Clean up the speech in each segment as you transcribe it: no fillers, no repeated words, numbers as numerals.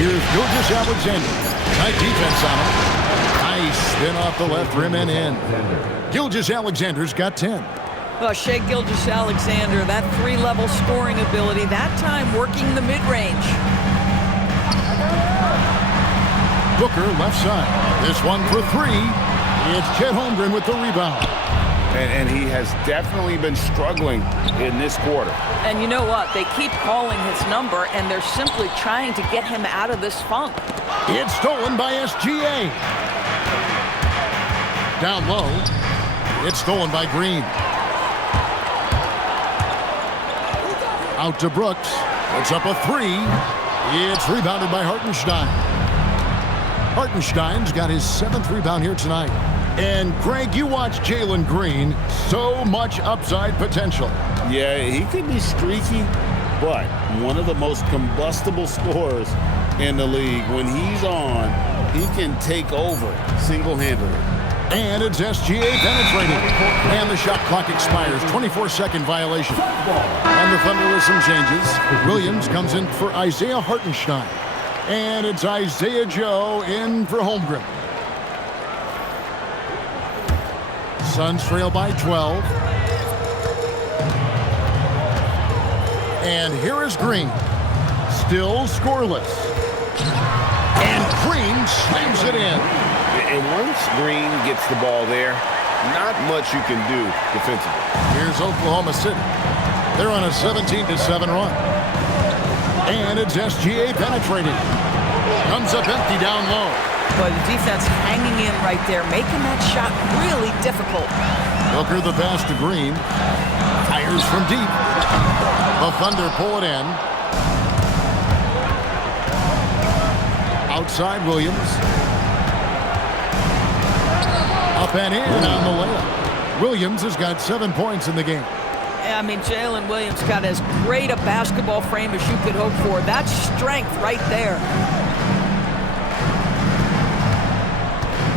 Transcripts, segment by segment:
Here's Gilgeous Alexander. Tight defense on him. Nice spin off the left rim and in. Gilgeous Alexander's got 10. Well, Shai Gilgeous-Alexander, that three-level scoring ability, that time working the mid-range. Booker left side. This one for three. It's Chet Holmgren with the rebound. And he has definitely been struggling in this quarter. And you know what? They keep calling his number, and they're simply trying to get him out of this funk. It's stolen by SGA. Down low. It's stolen by Green. Out to Brooks. It's up a three. It's rebounded by Hartenstein. Hartenstein's got his 7th rebound here tonight. And, Greg, you watch Jalen Green. So much upside potential. Yeah, he could be streaky, but one of the most combustible scorers in the league. When he's on, he can take over single-handedly. And it's SGA penetrating. And the shot clock expires. 24-second violation. And the Thunder with some changes. Williams comes in for Isaiah Hartenstein. And it's Isaiah Joe in for Holmgren. Suns trail by 12. And here is Green. Still scoreless. And Green slams it in. And once Green gets the ball there, not much you can do defensively. Here's Oklahoma City. They're on a 17-7 run. And it's SGA penetrating. Comes up empty down low. But the defense hanging in right there, making that shot really difficult. Booker the pass to Green. Fires from deep. The Thunder pull it in. Outside Williams. Up and in on the layup. Williams has got 7 points in the game. I mean, Jalen Williams got as great a basketball frame as you could hope for. That's strength right there.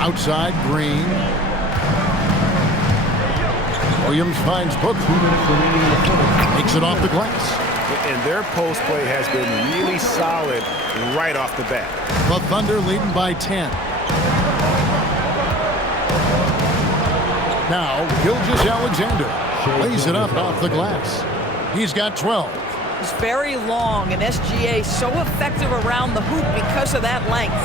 Outside Green. Williams finds Booker. Takes it off the glass. And their post play has been really solid right off the bat. The Thunder leading by 10. Now, Gilgeous Alexander lays it up off the glass. He's got 12. It's very long, and SGA so effective around the hoop because of that length.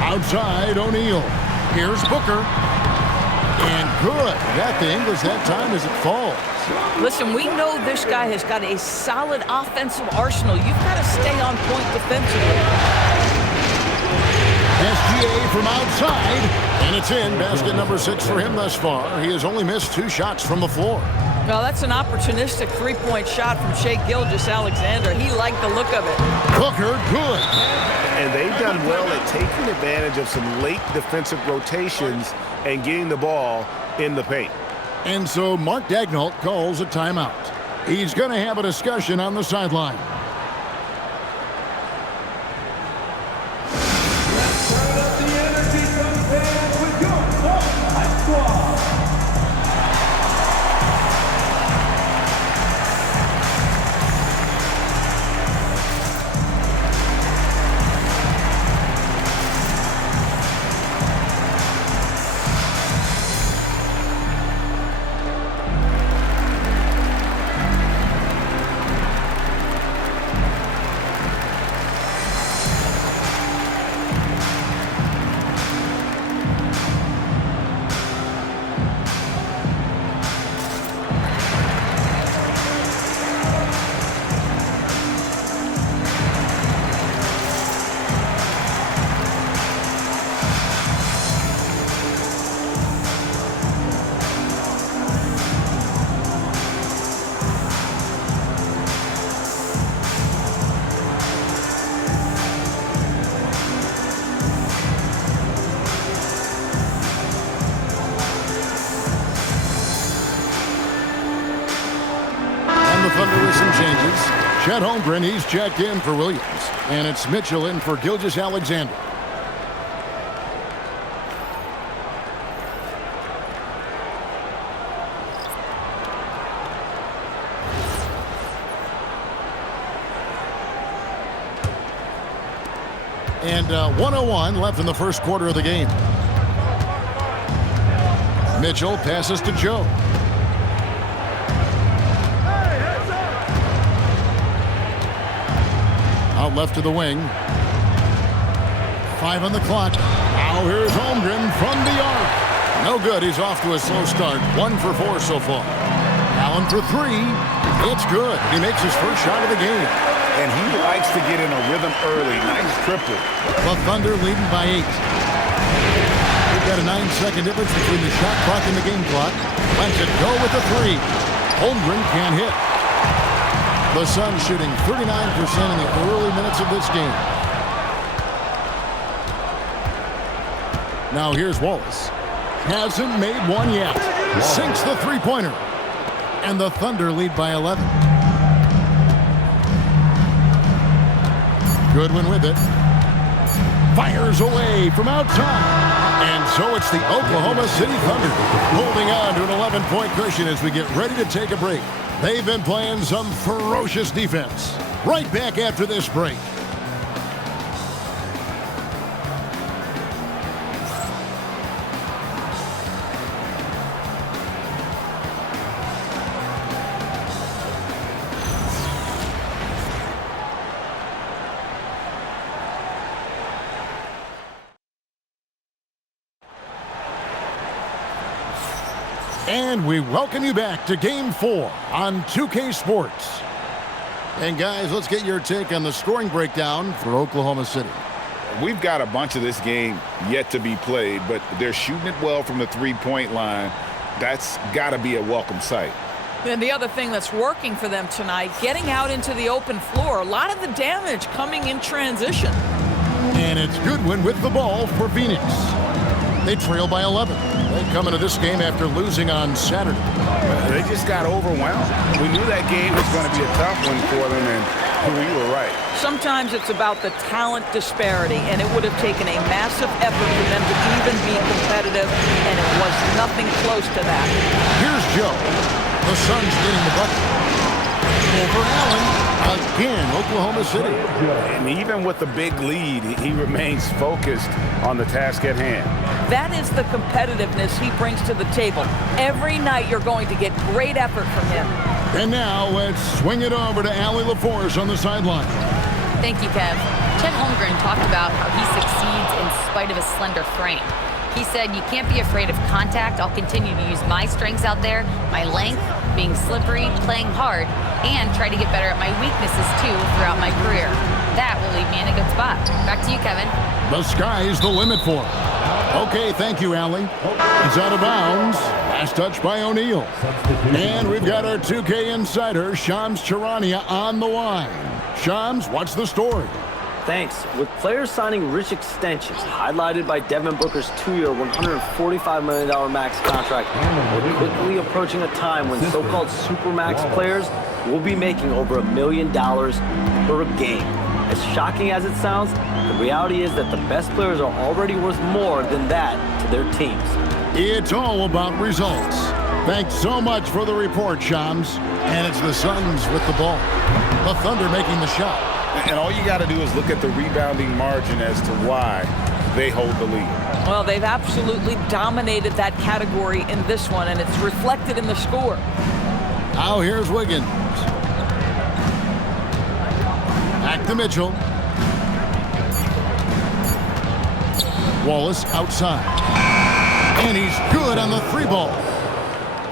Outside O'Neal. Here's Booker. And good. At the English that time as it falls. Listen, we know this guy has got a solid offensive arsenal. You've got to stay on point defensively. SGA from outside, and it's in. Basket number 6 for him thus far. He has only missed 2 shots from the floor. Well, that's an opportunistic three-point shot from Shai Gilgeous-Alexander. He liked the look of it. Booker, good. And they've done well at taking advantage of some late defensive rotations and getting the ball in the paint. And so Mark Daigneault calls a timeout. He's going to have a discussion on the sideline. Thunder with some changes. Chet Holmgren, he's checked in for Williams. And it's Mitchell in for Gilgeous-Alexander. And 1:01 left in the first quarter of the game. Mitchell passes to Joe. Out left to the wing. 5 on the clock. Now here's Holmgren from the arc. No good. He's off to a slow start. 1 for 4 so far. Allen for 3. It's good. He makes his first shot of the game. And he likes to get in a rhythm early. Nice triple. The Thunder leading by 8. We've got a 9-second difference between the shot clock and the game clock. Lets it go with the 3. Holmgren can't hit. The Suns shooting 39% in the early minutes of this game. Now here's Wallace. Hasn't made one yet. Sinks the three-pointer. And the Thunder lead by 11. Goodwin with it. Fires away from outside. And so it's the Oklahoma City Thunder holding on to an 11-point cushion as we get ready to take a break. They've been playing some ferocious defense. Right back after this break. And we welcome you back to Game 4 on 2K Sports. And guys, let's get your take on the scoring breakdown for Oklahoma City. We've got a bunch of this game yet to be played, but they're shooting it well from the three-point line. That's got to be a welcome sight. And the other thing that's working for them tonight, getting out into the open floor. A lot of the damage coming in transition. And it's Goodwin with the ball for Phoenix. They trail by 11. They come into this game after losing on Saturday. They just got overwhelmed. We knew that game was going to be a tough one for them, and we were right. Sometimes it's about the talent disparity, and it would have taken a massive effort for them to even be competitive, and it was nothing close to that. Here's Joe. The Suns getting the bucket. Over Allen. Again, Oklahoma City. And even with the big lead, he remains focused on the task at hand. That is the competitiveness he brings to the table. Every night you're going to get great effort from him. And now let's swing it over to Allie LaForce on the sideline. Thank you, Kev. Chet Holmgren talked about how he succeeds in spite of a slender frame. He said, "You can't be afraid of contact. I'll continue to use my strengths out there, my length, being slippery, playing hard, and try to get better at my weaknesses, too, throughout my career. That will leave me in a good spot." Back to you, Kevin. The sky's the limit for him. Okay, thank you, Allie. It's out of bounds. Last touch by O'Neal. And we've got our 2K insider, Shams Charania, on the line. Shams, what's the story? Thanks. With players signing rich extensions, highlighted by Devin Booker's 2-year, $145 million max contract, we're quickly approaching a time when so-called supermax players will be making over $1 million per game. As shocking as it sounds, the reality is that the best players are already worth more than that to their teams. It's all about results. Thanks so much for the report, Shams. And it's the Suns with the ball. The Thunder making the shot. And all you got to do is look at the rebounding margin as to why they hold the lead. Well, they've absolutely dominated that category in this one, and it's reflected in the score. Now here's Wiggins. Back to Mitchell. Wallace outside. And he's good on the three ball.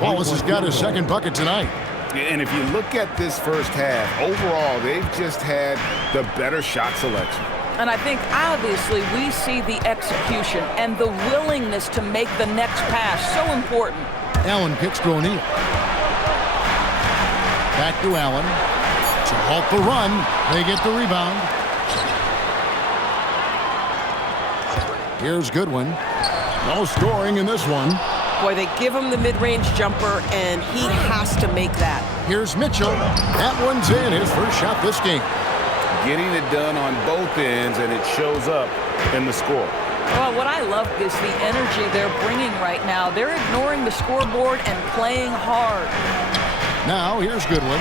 Wallace has got his second bucket tonight. And if you look at this first half, overall, they've just had the better shot selection. And I think, obviously, we see the execution and the willingness to make the next pass so important. Allen kicks to O'Neal. Back to Allen. To halt the run, they get the rebound. Here's Goodwin. No scoring in this one. Boy, they give him the mid-range jumper, and he has to make that. Here's Mitchell. That one's in. His first shot this game. Getting it done on both ends, and it shows up in the score. Well, what I love is the energy they're bringing right now. They're ignoring the scoreboard and playing hard. Now, here's Goodwin.